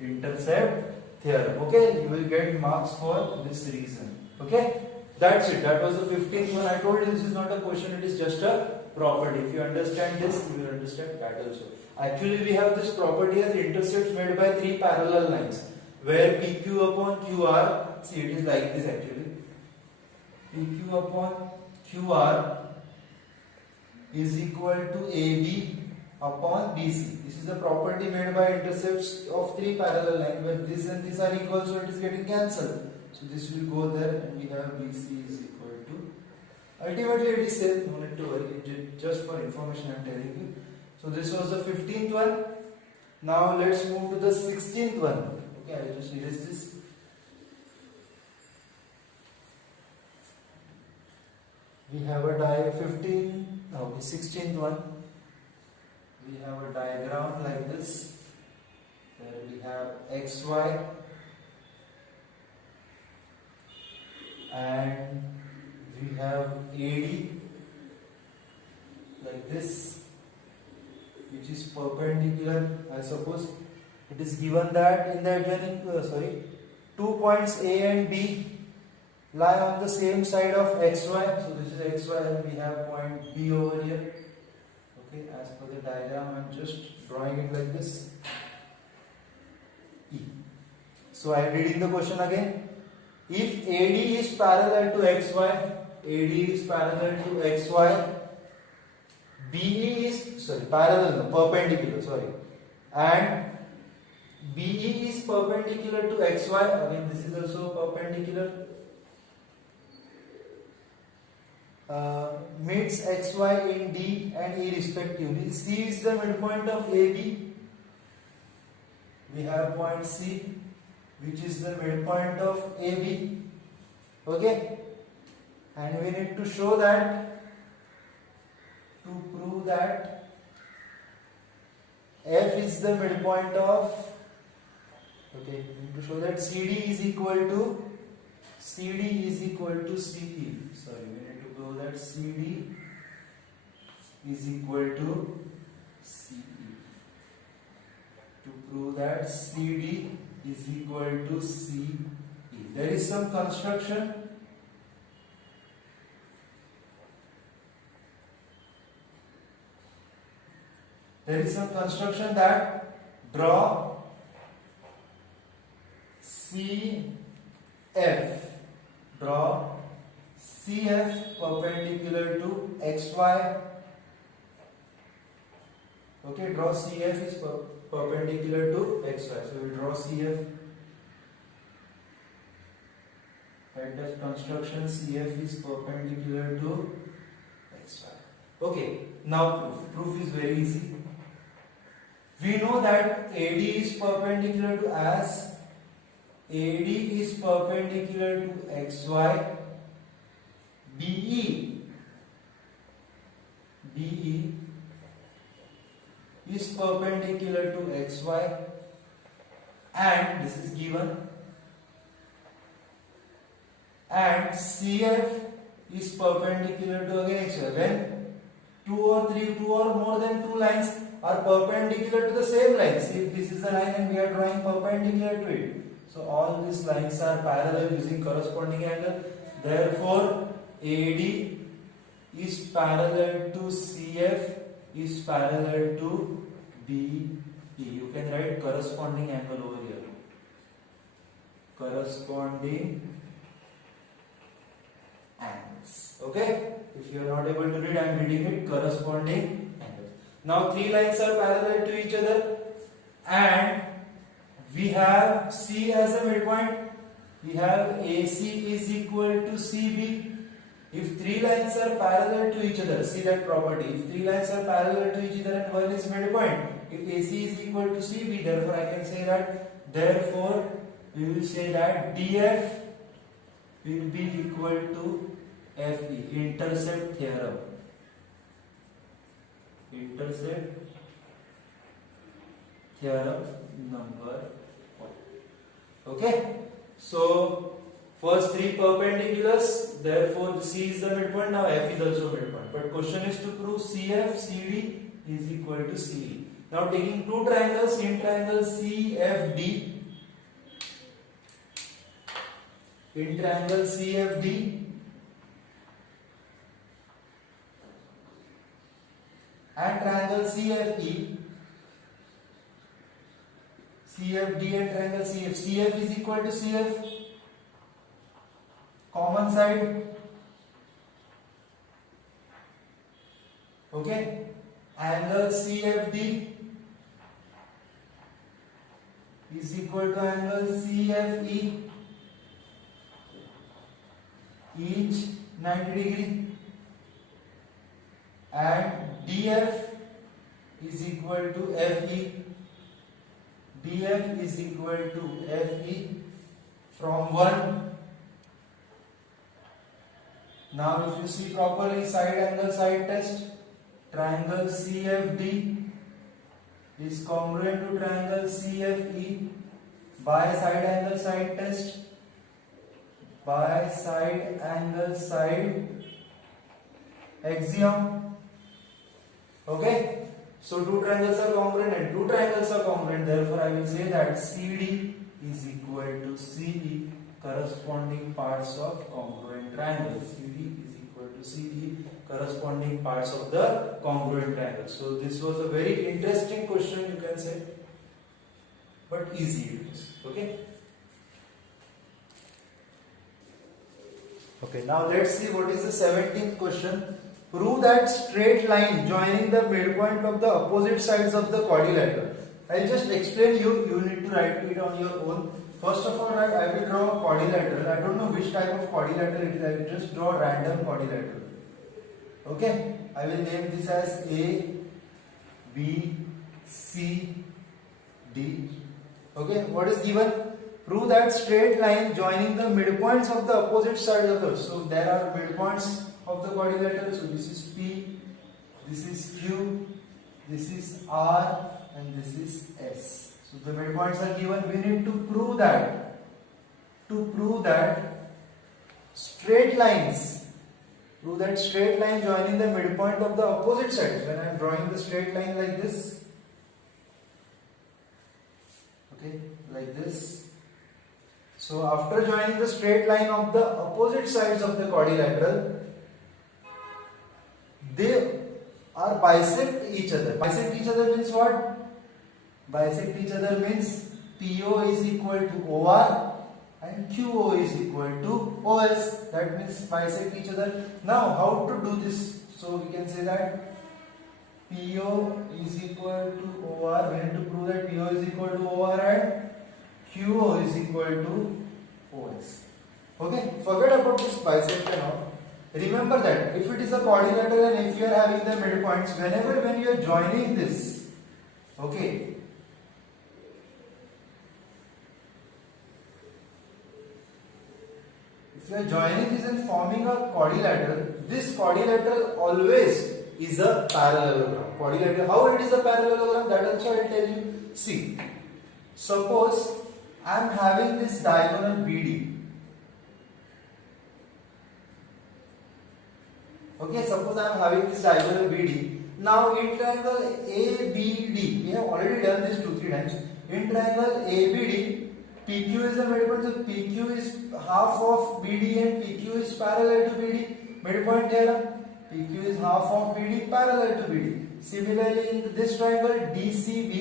Intercept theorem. Okay, you will get marks for this reason. Okay, that's it. That was the 15th one. I told you this is not a question, it is just a property. If you understand this, you will understand that also. Actually, we have this property as intercepts made by three parallel lines, where PQ upon QR, see it is like this actually, PQ upon QR is equal to AB upon BC. This is a property made by intercepts of three parallel lines, where this and this are equal, so it is getting cancelled. So this will go there, and we have BC is equal to. Ultimately, it is same. No need to worry. Just for information, I am telling you. So this was the 15th one. Now let's move to the 16th one. Okay, I will just erase this. We have a 16th one. We have a diagram like this, where we have XY and we have AD like this, which is perpendicular. I suppose it is given that in the adjoining 2 points A and B lie on the same side of XY. So this is XY, and we have point B over here. Okay, as per the diagram, I am just drawing it like this. E. So I am reading the question again. If AD is parallel to XY, BE is perpendicular, and BE is perpendicular to XY. Again, this is also perpendicular. Meets XY in D and E respectively. C is the midpoint of AB. We have point C, which is the midpoint of AB. Okay, and we need to show that, to prove that F is the midpoint of. Okay, we need to show that CD is equal to CE. Sorry, we need to prove that CD is equal to CE. To prove that CD is equal to CE, there is some construction. there is some construction that draw CF, draw CF perpendicular to XY. Okay, draw CF is perpendicular to XY. So we draw CF. At that construction, CF is perpendicular to XY. Okay, now proof is very easy. We know that AD is perpendicular to as AD is perpendicular to XY. BE is perpendicular to XY, and this is given, and CF is perpendicular to again XY. When two or more than two lines are perpendicular to the same line, see if this is a line and we are drawing perpendicular to it, so all these lines are parallel using corresponding angle. Therefore AD is parallel to CF is parallel to BE. You can write corresponding angle over here. Corresponding angles. Okay? If you are not able to read, I am reading it. Corresponding angles. Now three lines are parallel to each other, and we have C as a midpoint. We have AC is equal to CB. If three lines are parallel to each other, see that property. If three lines are parallel to each other and one is midpoint, if AC is equal to CB, therefore I can say that, therefore we will say that DF will be equal to FE, intercept theorem. Intercept theorem number 1. Okay? So first three perpendiculars, therefore C is the midpoint, now F is also midpoint. But question is to prove CF, CD is equal to CE. Now taking two triangles, in triangle CFD, in triangle CFD and triangle CFE, CFD and triangle CF, CF is equal to CF, common side, okay, angle CFD is equal to angle CFE, each 90 degree, and DF is equal to FE, DF is equal to FE from 1. Now if you see properly, side angle side test, triangle CFD is congruent to triangle CFE by side angle side test, by side angle side axiom. Okay, so two triangles are congruent and two triangles are congruent, therefore I will say that CD is equal to CE, corresponding parts of congruent triangle. CD is equal to CE, corresponding parts of the congruent triangle. So this was a very interesting question, you can say, but easy it is. Okay. Okay, now let's see what is the 17th question. Prove that straight line joining the midpoint of the opposite sides of the quadrilateral. I'll just explain you need to write it on your own. First of all, I will draw a quadrilateral. I don't know which type of quadrilateral it is. I will just draw a random quadrilateral. Okay, I will name this as A, B, C, D. Okay, what is given? Prove that straight line joining the midpoints of the opposite sides of the. So there are midpoints of the quadrilateral. So this is P, this is Q, this is R, and this is S. So the midpoints are given. We need to prove that. To prove that straight lines, prove that straight line joining the midpoint of the opposite sides. When I am drawing the straight line like this, okay, like this. So after joining the straight line of the opposite sides of the quadrilateral, they are bisect each other. Bisect each other means what? Bisect each other means PO is equal to OR and QO is equal to OS. That means bisect each other. Now how to do this? So we can say that PO is equal to OR. We need to prove that PO is equal to OR and QO is equal to OS. Okay, forget about this bisect and all. Remember that if it is a quadrilateral and if you are having the midpoints, when you are joining this, okay, if you are joining this and forming a quadrilateral, this quadrilateral always is a parallelogram. Quadrilateral, how it is a parallelogram, that also I will tell you. See, suppose I am having this diagonal BD. Okay, suppose I am having this diagonal BD. Now in triangle ABD, we have already done this 2-3 times. In triangle ABD, PQ is the midpoint, so PQ is half of BD and PQ is parallel to BD. Midpoint theorem. PQ is half of BD parallel to BD. Similarly, in this triangle DCB,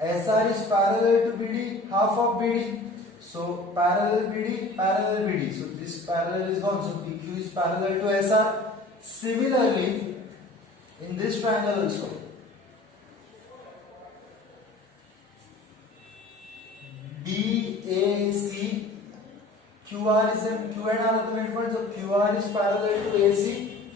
SR is parallel to BD, half of BD. So parallel BD, parallel BD. So this parallel is gone. So PQ is parallel to SR. Similarly, in this triangle also, BAC, QR is in Q and R are the midpoint, so QR is parallel to AC,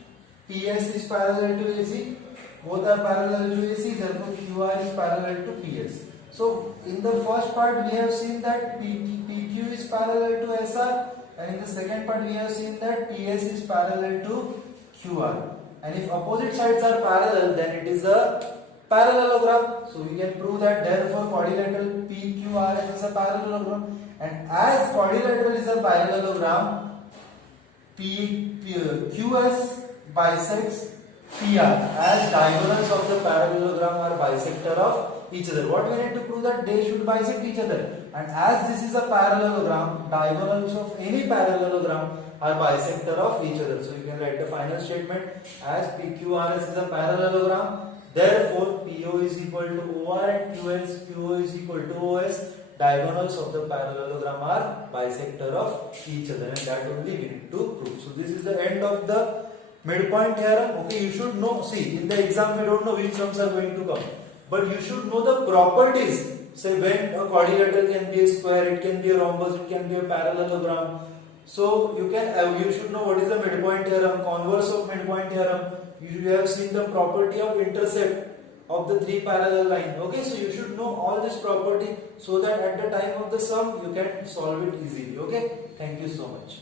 PS is parallel to AC, both are parallel to AC, therefore QR is parallel to PS. So in the first part we have seen that PQ is parallel to SR, and in the second part we have seen that PS is parallel to QR. And if opposite sides are parallel, then it is a parallelogram. So we can prove that therefore quadrilateral PQRS is a parallelogram. And as quadrilateral is a parallelogram, QS bisects PR as diagonals of the parallelogram are bisector of each other. What we need to prove that they should bisect each other. And as this is a parallelogram, diagonals of any parallelogram are bisector of each other. So you can write the final statement as PQRS is a parallelogram. Therefore, PO is equal to OR and QO is equal to OS. Diagonals of the parallelogram are bisector of each other, and that only we need to prove. So this is the end of the midpoint theorem. Okay, you should know. See, in the exam we don't know which sums are going to come, but you should know the properties. Say when a quadrilateral can be a square, it can be a rhombus, it can be a parallelogram. So you should know what is the midpoint theorem, converse of midpoint theorem. You have seen the property of intercept of the three parallel line. Okay, so you should know all this property so that at the time of the sum you can solve it easily. Okay, thank you so much.